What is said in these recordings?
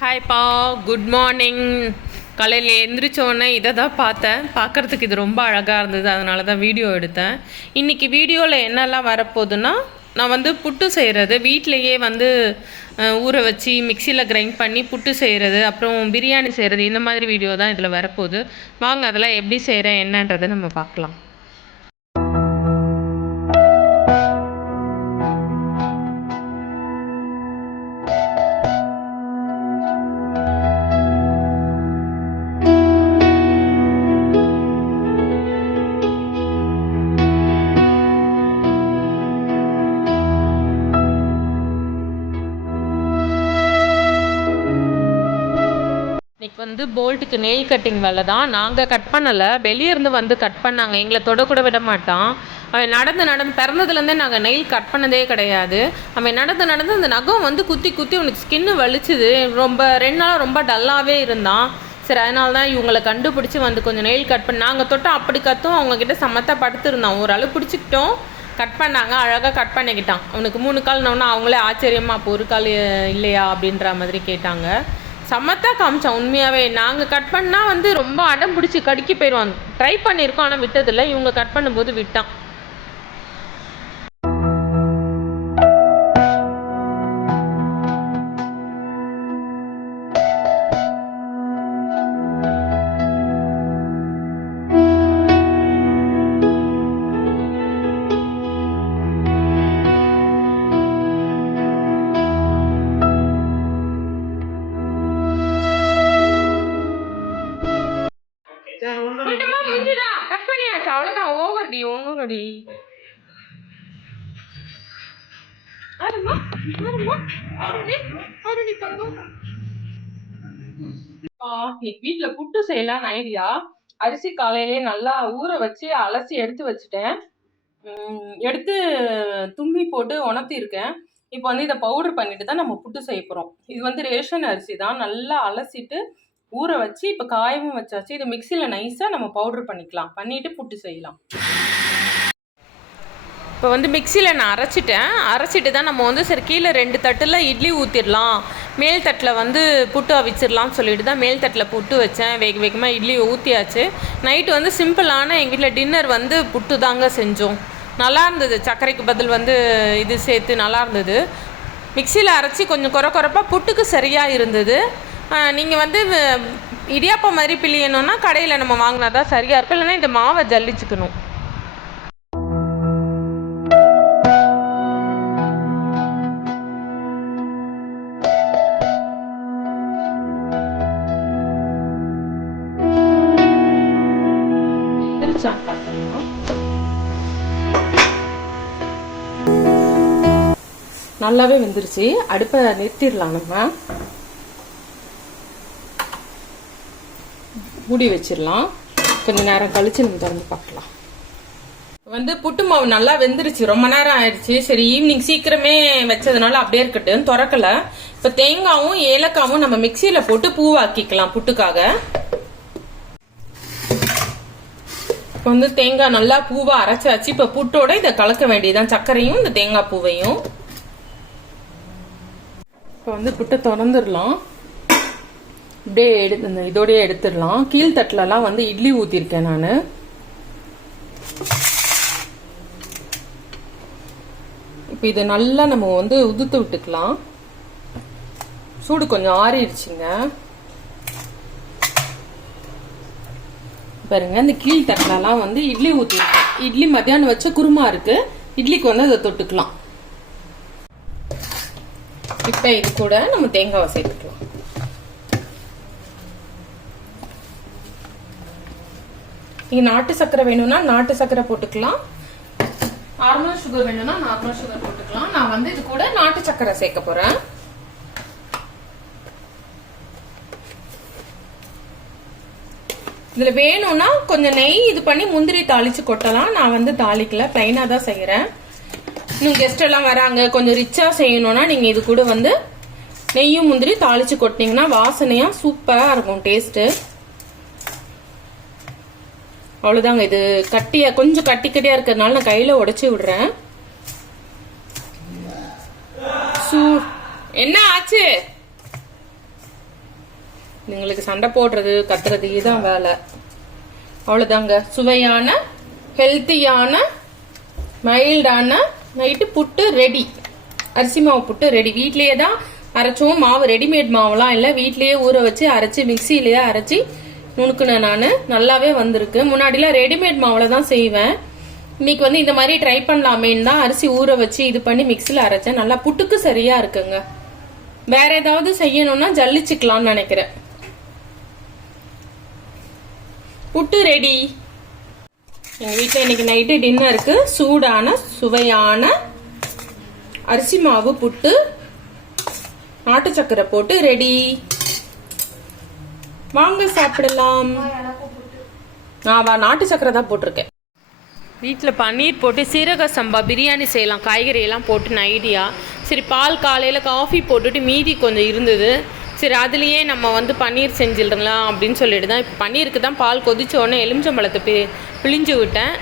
ஹாய்ப்பா, good morning. காலையில் எழுந்திரிச்சோடனே இதை தான் பார்த்தேன். பார்க்குறதுக்கு இது ரொம்ப அழகாக இருந்தது, அதனால தான் வீடியோ எடுத்தேன். இன்றைக்கி வீடியோவில் என்னெல்லாம் வரப்போகுதுன்னா, நான் வந்து புட்டு செய்கிறது வீட்டிலையே வந்து ஊற வச்சு மிக்சியில் கிரைண்ட் பண்ணி புட்டு செய்கிறது, அப்புறம் பிரியாணி செய்கிறது, இந்த மாதிரி வீடியோ தான் இதில் வரப்போகுது. வாங்க அதெல்லாம் எப்படி செய்கிறேன் என்னன்றதை நம்ம பார்க்கலாம். இன்றைக்கி வந்து போல்ட்டுக்கு நெயில் கட்டிங் வேலை தான். நாங்கள் கட் பண்ணலை, வெளியேருந்து வந்து கட் பண்ணாங்க. எங்களை தொடக்கூட விட மாட்டான். அவன் நடந்து பிறந்ததுலேருந்தே நாங்கள் நெயில் கட் பண்ணதே கிடையாது. அவன் நடந்து அந்த நகம் வந்து குத்தி அவனுக்கு ஸ்கின்னு வலிச்சுது. ரொம்ப 2 நாள் ரொம்ப டல்லாகவே இருந்தான். சரி, அதனால தான் இவங்களை கண்டுபிடிச்சி வந்து கொஞ்சம் நெயில் கட் பண்ணி நாங்கள் தொட்டோம். அப்படி கற்றும் அவங்கக்கிட்ட சமத்தா படுத்துருந்தான். ஓரளவு பிடிச்சிக்கிட்டோம், கட் பண்ணாங்க, அழகாக கட் பண்ணிக்கிட்டான். அவனுக்கு 3 கால்னோன்னா அவங்களே ஆச்சரியமாக அப்போ 1 கால் இல்லையா அப்படின்ற மாதிரி கேட்டாங்க. சமத்தா காமிச்சான். உண்மையாகவே நாங்கள் கட் பண்ணால் வந்து ரொம்ப அடம் பிடிச்சி கடிக்க போயிடுவாங்க. ட்ரை பண்ணியிருக்கோம், ஆனால் விட்டதில்லை. இவங்க கட் பண்ணும்போது விட்டான். அவ்வளோதான், ஓவர்டி ஓவர்டி. வீட்டுல புட்டு செய்யலாம் ஐடியா. அரிசி காலையிலே நல்லா ஊற வச்சு அலசி எடுத்து வச்சுட்டேன். எடுத்து தும்பி போட்டு உணர்த்தி இருக்கேன். இப்போ வந்து இதை பவுடர் பண்ணிட்டு தான் நம்ம புட்டு செய்ய போகிறோம். இது வந்து ரேஷன் அரிசி தான். நல்லா அலசிட்டு ஊற வச்சு இப்போ காயவும் வச்சாச்சு. இதை மிக்சியில் நைஸாக நம்ம பவுடர் பண்ணிக்கலாம், பண்ணிவிட்டு புட்டு செய்யலாம். இப்போ வந்து மிக்சியில் நான் அரைச்சிட்டு தான் நம்ம வந்து சரி கீழே 2 தட்டில் இட்லி ஊற்றிடலாம், மேல் தட்டில் வந்து புட்டு அவிச்சிடலாம்னு சொல்லிட்டு தான் மேல் தட்டில் புட்டு வச்சேன். வேகமாக இட்லி ஊற்றியாச்சு. நைட்டு வந்து சிம்பிளான எங்கள் வீட்டில் டின்னர் வந்து புட்டு தாங்க செஞ்சோம். நல்லா இருந்தது. சர்க்கரைக்கு பதில் வந்து இது சேர்த்து நல்லா இருந்தது. மிக்சியில் அரைச்சி கொஞ்சம் குறைப்பாக புட்டுக்கு சரியாக இருந்தது. நீங்கள் வந்து இடியாப்பம் மாதிரி பிழியணுன்னா கடையில் நம்ம வாங்கினா தான் சரியாக இருக்கும், இல்லைன்னா இந்த மாவை ஜல்லிச்சுக்கணும். நல்லாவே வெந்துருச்சு. அடுப்பை நிறுத்திடலாம். நம்ம மூடி வச்சிடலாம். கொஞ்சம் நேரம் கழிச்சு நம்ம திறந்து பார்க்கலாம். வந்து புட்டு மாவு நல்லா வெந்துருச்சு. ரொம்ப நேரம் ஆயிடுச்சு. சரி, ஈவினிங் சீக்கிரமே வச்சதுனால அப்படியே இருக்கட்டும், திறக்கல. இப்ப தேங்காவும் ஏலக்காவும் நம்ம மிக்சியில போட்டு பூவாக்கிக்கலாம் புட்டுக்காக. இப்ப வந்து தேங்காய் நல்லா பூவா அரைச்சாச்சு. இப்ப புட்டோட இதை கலக்க வேண்டியதுதான், சர்க்கரையும் இந்த தேங்காய் பூவையும். இப்போ வந்து புட்டை திறந்துடலாம். இப்படியே இதோடய எடுத்துடலாம். கீழ்த்தட்டுலலாம் வந்து இட்லி ஊற்றிருக்கேன் நான். இப்போ இது நல்லா நம்ம வந்து உதுத்து விட்டுக்கலாம். சூடு கொஞ்சம் ஆறிடுச்சுங்க. பாருங்க, இந்த கீழ்த்தட்டுலலாம் வந்து இட்லி ஊற்றிருக்கேன். இட்லி மத்தியானம் வச்ச குருமா இருக்கு, இட்லிக்கு வந்து அதை தொட்டுக்கலாம். இப்போ இது கூட நம்ம தேங்காவை சேர்த்துக்கலாம். நீங்க நாட்டு சர்க்கரை வேணும்னா நாட்டு சர்க்கரை போட்டுக்கலாம், நார்மல் சுகர் வேணும்னா நார்மல் சுகர் போட்டுக்கலாம். நான் வந்து இது கூட நாட்டு சர்க்கரை சேர்க்க போறேன். இதுல வேணும்னா கொஞ்சம் நெய் இது பண்ணி முந்திரி தாளிச்சு கொட்டலாம். நான் வந்து தாளிக்கல, பிளைனா தான் செய்யறேன். இன்னும் கெஸ்ட் எல்லாம் வராங்க, கொஞ்சம் ரிச்சா செய்யணும்னா நீங்க இது கூட வந்து நெய்யும் முந்திரி தாளிச்சு கொட்டினீங்கன்னா வாசனையா சூப்பரா இருக்கும் டேஸ்ட். அவ்வளவுதாங்க. இது கட்டியா கொஞ்சம் கட்டிக்கட்டியா இருக்கிறதுனால நான் கையில உடைச்சு விடுறேன். என்ன ஆச்சு? உங்களுக்கு சண்டை போடுறது கத்துறது இதுதான் வேலை. அவ்வளவுதாங்க. சுவையான ஹெல்த்தியான மைல்டான நைட்டு புட்டு ரெடி. அரிசி மாவு புட்டு ரெடி. வீட்லயே தான் அரைச்சோம். மாவு ரெடிமேட் மாவுலாம் இல்லை, வீட்லயே ஊற வச்சு அரைச்சி மிக்சியிலேயே அரைச்சி நுணுக்குனேன். நான் நல்லாவே வந்திருக்கு. முன்னாடிலாம் ரெடிமேட் மாவுல தான் செய்வேன். இன்னைக்கு வந்து இந்த மாதிரி ட்ரை பண்ணலாமேன்னு தான் அரிசி ஊற வச்சு இது பண்ணி மிக்சியில் அரைச்சேன். நல்லா புட்டுக்கு சரியா இருக்குங்க. வேற ஏதாவது செய்யணும்னா ஜல்லிச்சுக்கலாம்னு நினைக்கிறேன். புட்டு ரெடி. எங்க வீட்டில் இன்னைக்கு நைட்டு டின்னருக்கு சூடான சுவையான அரிசி மாவு புட்டு நாட்டு சக்கரை போட்டு ரெடி. வாங்க சாப்பிடலாம். நான் நாட்டு சக்கரை தான் போட்டிருக்கேன். வீட்டில் பன்னீர் போட்டு சீரக சம்பா பிரியாணி செய்யலாம், காய்கறியெல்லாம் போட்டுன்னு ஐடியா. சரி, பால் காலையில் காஃபி போட்டுட்டு மீதி கொஞ்சம் இருந்தது. சரி, அதுலேயே நம்ம வந்து பன்னீர் செஞ்சிடலாம் அப்படின்னு சொல்லிட்டு தான். இப்போ பன்னீருக்கு தான் பால் கொதிச்ச உடனே எலுமிச்சம்பழத்தை பிழிஞ்சு விட்டேன்.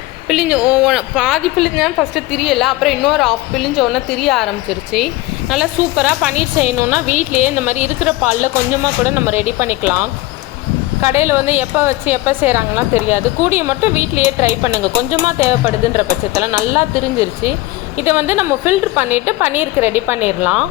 பாதி பிழிஞ்சேன், ஃபஸ்ட்டு திரியலை. அப்புறம் இன்னொரு ஆஃப் பிழிஞ்ச உடனே திரிய ஆரம்பிச்சிருச்சு. நல்லா சூப்பராக பன்னீர் செய்யணுன்னா வீட்லேயே இந்த மாதிரி இருக்கிற பாலில் கொஞ்சமாக கூட நம்ம ரெடி பண்ணிக்கலாம். கடையில் வந்து எப்போ வச்சு எப்போ செய்கிறாங்கலாம் தெரியாது. கூடிய மட்டும் வீட்லேயே ட்ரை பண்ணுங்கள். கொஞ்சமாக தேவைப்படுதுன்ற பட்சத்தில் நல்லா திரிஞ்சிருச்சு. இதை வந்து நம்ம ஃபில்ட்ரு பண்ணிவிட்டு பன்னீருக்கு ரெடி பண்ணிடலாம்.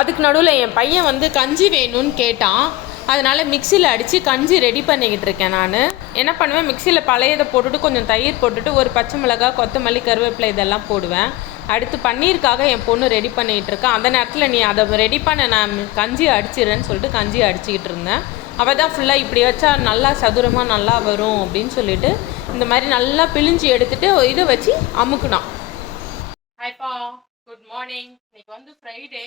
அதுக்கு நடுவில் என் பையன் வந்து கஞ்சி வேணும்னு கேட்டான். அதனால் மிக்சியில் அடித்து கஞ்சி ரெடி பண்ணிக்கிட்டு இருக்கேன். நான் என்ன பண்ணுவேன், மிக்சியில் பழையதை போட்டுட்டு கொஞ்சம் தயிர் போட்டுட்டு ஒரு பச்சை மிளகாய், கொத்தமல்லி, கருவேப்பிலை இதெல்லாம் போடுவேன். அடுத்து பன்னீருக்காக என் பொண்ணு ரெடி பண்ணிகிட்டு இருக்கேன். அந்த நேரத்தில் நீ அதை ரெடி பண்ண நான் கஞ்சி அடிச்சிடுறேன்னு சொல்லிட்டு கஞ்சி அடிச்சுக்கிட்டு இருந்தேன். அவள் தான் ஃபுல்லாக இப்படி வச்சா நல்லா சதுரமாக நல்லா வரும் அப்படின்னு சொல்லிட்டு இந்த மாதிரி நல்லா பிழிஞ்சு எடுத்துட்டு இதை வச்சு அமுக்குனான். ஹாய்ப்பா, குட் மார்னிங். இன்னைக்கு வந்து ஃப்ரைடே.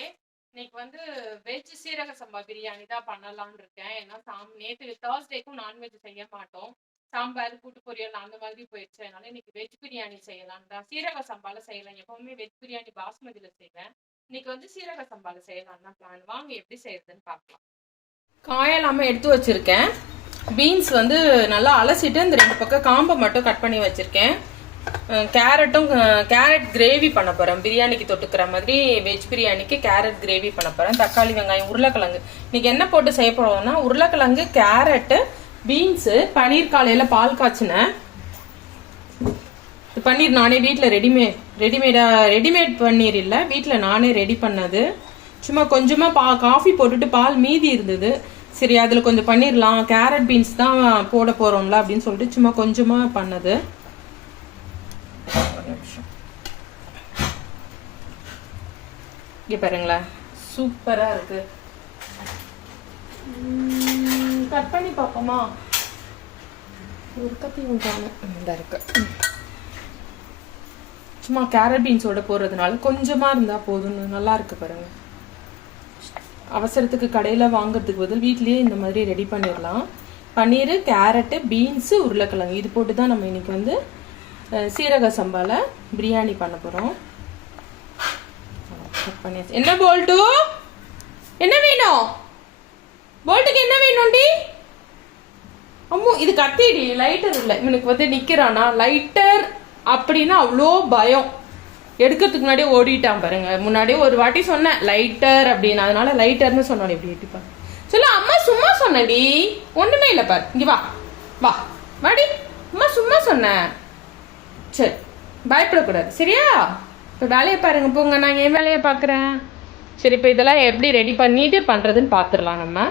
இன்னைக்கு வந்து வெஜ் சீரக சம்பா பிரியாணி தான் பண்ணலான்னு இருக்கேன். ஏன்னா நேற்று தேர்ஸ்டேக்கும் நான்வெஜ் செய்ய மாட்டோம். சாம்பார், கூட்டு பொரியல் அந்த மாதிரி போயிடுச்சு. அதனால இன்னைக்கு வெஜ் பிரியாணி செய்யலாம் தான். சீரக சம்பால செய்யலாம். எப்பவுமே வெஜ் பிரியாணி பாஸ்மதியில் செய்வேன். இன்னைக்கு வந்து சீரக சம்பால செய்யலாம் தான் பிளான். வாங்க எப்படி செய்யறதுன்னு பார்க்கலாம். காயலாமல் எடுத்து வச்சுருக்கேன். பீன்ஸ் வந்து நல்லா அலசிட்டு இந்த 2 பக்கம் காம்பை மட்டும் கட் பண்ணி வச்சுருக்கேன். கேரட் கிரேவி பண்ண போகிறேன். பிரியாணிக்கு தொட்டுக்கிற மாதிரி வெஜ் பிரியாணிக்கு கேரட் கிரேவி பண்ண போகிறேன். தக்காளி, வெங்காயம், உருளைக்கிழங்கு. இன்னைக்கு என்ன போட்டு செய்ய போகிறோம்னா உருளைக்கிழங்கு, கேரட்டு, பீன்ஸு, பன்னீர். காலையில் பால் காய்ச்சினேன். பன்னீர் நானே வீட்டில் ரெடிமேட் பன்னீர் இல்லை, வீட்டில் நானே ரெடி பண்ணது. சும்மா கொஞ்சமாக காஃபி போட்டுட்டு பால் மீதி இருந்தது. சரி, அதில் கொஞ்சம் பண்ணிடலாம். கேரட் பீன்ஸ் தான் போட போகிறோம்ல அப்படின்னு சொல்லிட்டு சும்மா கொஞ்சமாக பண்ணது. இங்கே பாருங்களேன், சூப்பராக இருக்கு. கட் பண்ணி பார்ப்போமா? ஒரு கத்தி இந்த இருக்கு. சும்மா கேரட் பீன்ஸோட போடுறதுனால கொஞ்சமாக இருந்தால் போதும்னு நல்லா இருக்கு பாருங்க. அவசரத்துக்கு கடையில் வாங்குறதுக்கு பதில் வீட்லேயே இந்த மாதிரி ரெடி பண்ணிடலாம். பன்னீர், கேரட்டு, பீன்ஸு, உருளைக்கிழங்கு இது போட்டு தான் நம்ம இன்னைக்கு வந்து சீரக சம்பால பிரியாணி பண்ண போகிறோம். என்ன போல்ட்டு, என்ன வேணும்? போல்ட்டுக்கு என்ன வேணும்டி? அம்மோ, இது கத்திடி. லைட்டர் இல்லை இவனுக்கு வந்து. நிற்கிறானா லைட்டர் அப்படின்னா அவ்வளோ பயம். எடுக்கிறதுக்கு முன்னாடியே ஓடிட்டான் பாருங்க. முன்னாடியே ஒரு வாட்டி சொன்னேன் லைட்டர் அப்படின்னு, அதனால லைட்டர்னு சொன்னோம். எப்படி எட்டிப்பா சொல்ல, அம்மா சும்மா சொன்னடி, ஒண்ணுமே இல்லை பாரு. இங்க வா வா வாடி, அம்மா சும்மா சொன்னேன். சரி, பயப்படக்கூடாது சரியா? இப்போ வேலையை பாருங்க போங்க, நான் என் வேலையை பார்க்குறேன். சரி, இப்போ இதெல்லாம் எப்படி ரெடி பண்ணிட்டு பண்ணுறதுன்னு பார்த்துடலாம் நம்ம.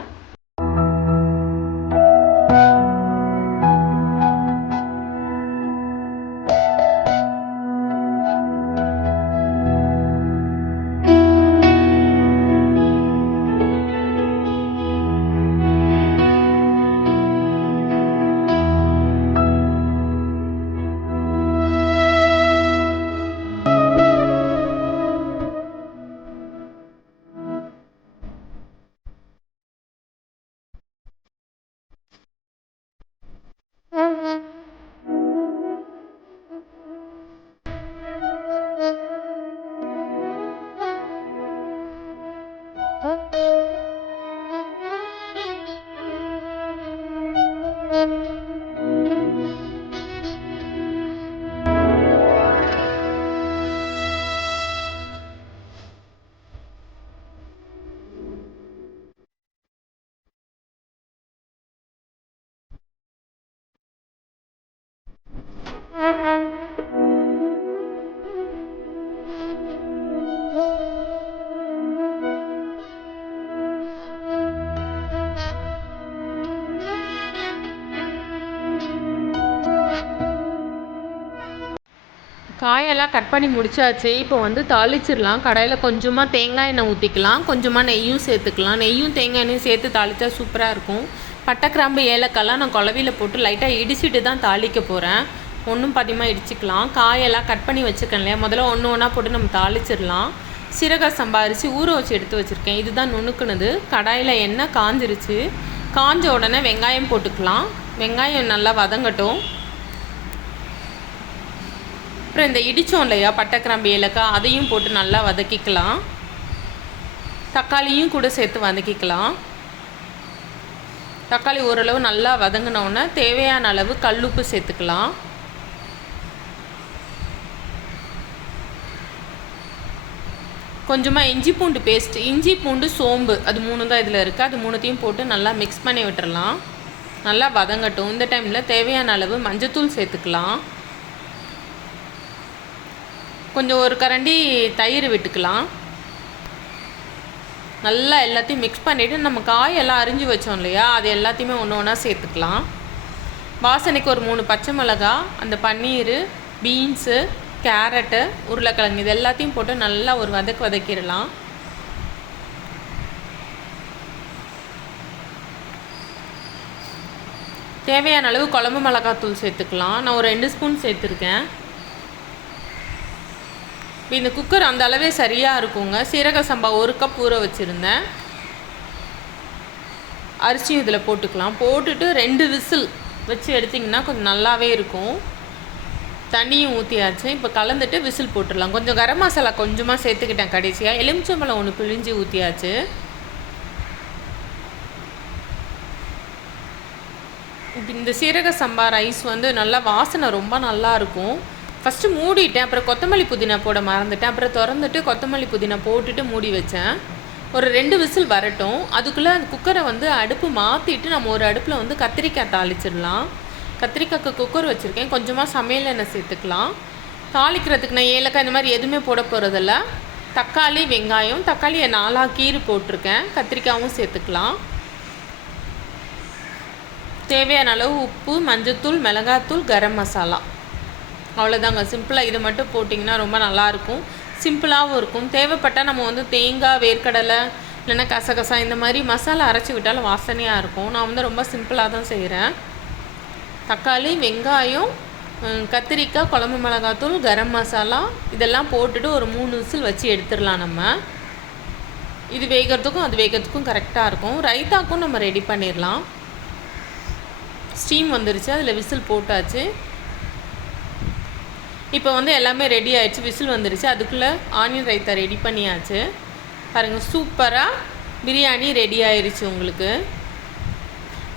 காயெல்லாம் கட் பண்ணி முடிச்சாச்சு. இப்போ வந்து தாளிச்சிடலாம். கடாயில் கொஞ்சமாக தேங்காய் எண்ணெய் ஊற்றிக்கலாம், கொஞ்சமாக நெய்யும் சேர்த்துக்கலாம். நெய்யும் தேங்காய் எண்ணெயும் சேர்த்து தாளித்தா சூப்பராக இருக்கும். பட்டை, கிராம்பு, ஏலக்காய்லாம் நான் குழவியில் போட்டு லைட்டாக இடிச்சிட்டு தான் தாளிக்க போகிறேன். ஒன்றும் பாதியமாக இடிச்சிக்கலாம். காயெல்லாம் கட் பண்ணி வச்சுக்கேன் இல்லையா, முதல்ல ஒன்று ஒன்றா போட்டு நம்ம தாளிச்சிடலாம். சீரக சம்பா அரிசி ஊற வச்சு எடுத்து வச்சுருக்கேன். இதுதான் நுணுக்குனது. கடாயில் எண்ணெய் காஞ்சிருச்சு. காஞ்ச உடனே வெங்காயம் போட்டுக்கலாம். வெங்காயம் நல்லா வதங்கட்டும். அப்புறம் இந்த இடித்தோம் இல்லையா பட்டை, கிராம்பு, ஏலக்காய், அதையும் போட்டு நல்லா வதக்கிக்கலாம். தக்காளியும் கூட சேர்த்து வதக்கிக்கலாம். தக்காளி ஓரளவு நல்லா வதங்கினோன்னே தேவையான அளவு கல்லுப்பு சேர்த்துக்கலாம். கொஞ்சமாக இஞ்சி பூண்டு பேஸ்ட்டு, இஞ்சி பூண்டு சோம்பு, அது 3 தான் இதில் இருக்குது. அது 3த்தையும் போட்டு நல்லா மிக்ஸ் பண்ணி விட்டுறலாம். நல்லா வதங்கட்டும். இந்த டைமில் தேவையான அளவு மஞ்சத்தூள் சேர்த்துக்கலாம். கொஞ்சம் ஒரு கரண்டி தயிர் விட்டுக்கலாம். நல்லா எல்லாத்தையும் மிக்ஸ் பண்ணிவிட்டு நம்ம காயெல்லாம் அரிஞ்சு வச்சோம் இல்லையா, அது எல்லாத்தையுமே ஒன்று ஒன்றா சேர்த்துக்கலாம். வாசனைக்கு ஒரு 3 பச்சை மிளகா, அந்த பன்னீர், பீன்ஸு, கேரட்டு, உருளைக்கிழங்கு, இது எல்லாத்தையும் போட்டு நல்லா ஒரு வதக்கிடலாம். தேவையான அளவு குழம்பு மிளகாத்தூள் சேர்த்துக்கலாம். நான் ஒரு 2 ஸ்பூன் சேர்த்துருக்கேன். இந்த குக்கர் அந்த அளவே சரியாக இருக்குங்க. சீரக சம்பா 1 கப் ஊற வச்சுருந்தேன். அரிசியும் இதில் போட்டுக்கலாம். போட்டுட்டு 2 விசில் வச்சு எடுத்திங்கன்னா கொஞ்சம் நல்லாவே இருக்கும். தண்ணியும் ஊற்றியாச்சு. இப்போ கலந்துட்டு விசில் போட்டுடலாம். கொஞ்சம் கரம் மசாலா கொஞ்சமாக சேர்த்துக்கிட்டேன் கடைசியாக. எலுமிச்சம்பழம் 1 பிழிஞ்சு ஊற்றியாச்சு. இந்த சீரக சம்பா ரைஸ் வந்து நல்லா வாசனை ரொம்ப நல்லாயிருக்கும். ஃபஸ்ட்டு மூடிட்டேன், அப்புறம் கொத்தமல்லி புதினா போட மறந்துட்டேன். அப்புறம் திறந்துட்டு கொத்தமல்லி புதினா போட்டுட்டு மூடி வச்சேன். ஒரு 2 விசில் வரட்டும். அதுக்குள்ளே அந்த குக்கரை வந்து அடுப்பு மாற்றிட்டு நம்ம ஒரு அடுப்பில் வந்து கத்திரிக்காய் தாளிச்சிடலாம். கத்திரிக்காய்க்கு குக்கர் வச்சுருக்கேன். கொஞ்சமாக சமையல் எண்ணெய் சேர்த்துக்கலாம். தாளிக்கிறதுக்கு நான் ஏலக்காய் இந்த மாதிரி எதுவுமே போட போகிறதில்ல. தக்காளி, வெங்காயம், தக்காளியை 4 கீறு போட்டிருக்கேன். கத்திரிக்காயும் சேர்த்துக்கலாம். தேவையான அளவு உப்பு, மஞ்சத்தூள், மிளகாத்தூள், கரம் மசாலா, அவ்வளோதாங்க. சிம்பிளாக இதை மட்டும் போட்டிங்கன்னா ரொம்ப நல்லாயிருக்கும். சிம்பிளாகவும் இருக்கும். தேவைப்பட்டால் நம்ம வந்து தேங்காய், வேர்க்கடலை, இல்லைன்னா கசகசா இந்த மாதிரி மசாலா அரைச்சி விட்டாலும் வாசனையாக இருக்கும். நான் வந்து ரொம்ப சிம்பிளாக தான் செய்கிறேன். தக்காளி, வெங்காயம், கத்திரிக்காய், குழம்பு மிளகாத்தூள், கரம் மசாலா இதெல்லாம் போட்டுட்டு ஒரு 3 விசில் வச்சு எடுத்துடலாம். நம்ம இது வேகிறதுக்கும் அது வேகிறதுக்கும் கரெக்டாக இருக்கும். ரைத்தாக்கும் நம்ம ரெடி பண்ணிடலாம். ஸ்டீம் வந்துருச்சு, அதில் விசில் போட்டாச்சு. இப்போ வந்து எல்லாமே ரெடி ஆகிடுச்சு. விசில் வந்துருச்சு. அதுக்குள்ளே ஆனியன் ரைத்தா ரெடி பண்ணியாச்சு. பாருங்கள், சூப்பராக பிரியாணி ரெடி ஆயிடுச்சு. உங்களுக்கு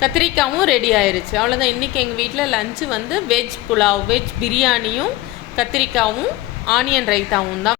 கத்திரிக்காயும் ரெடி ஆயிடுச்சு. அவ்வளோதான். இன்றைக்கி எங்கள் வீட்டில் லஞ்சு வந்து வெஜ் புலாவ், வெஜ் பிரியாணியும் கத்திரிக்காயும் ஆனியன் ரைத்தாவும் தான்.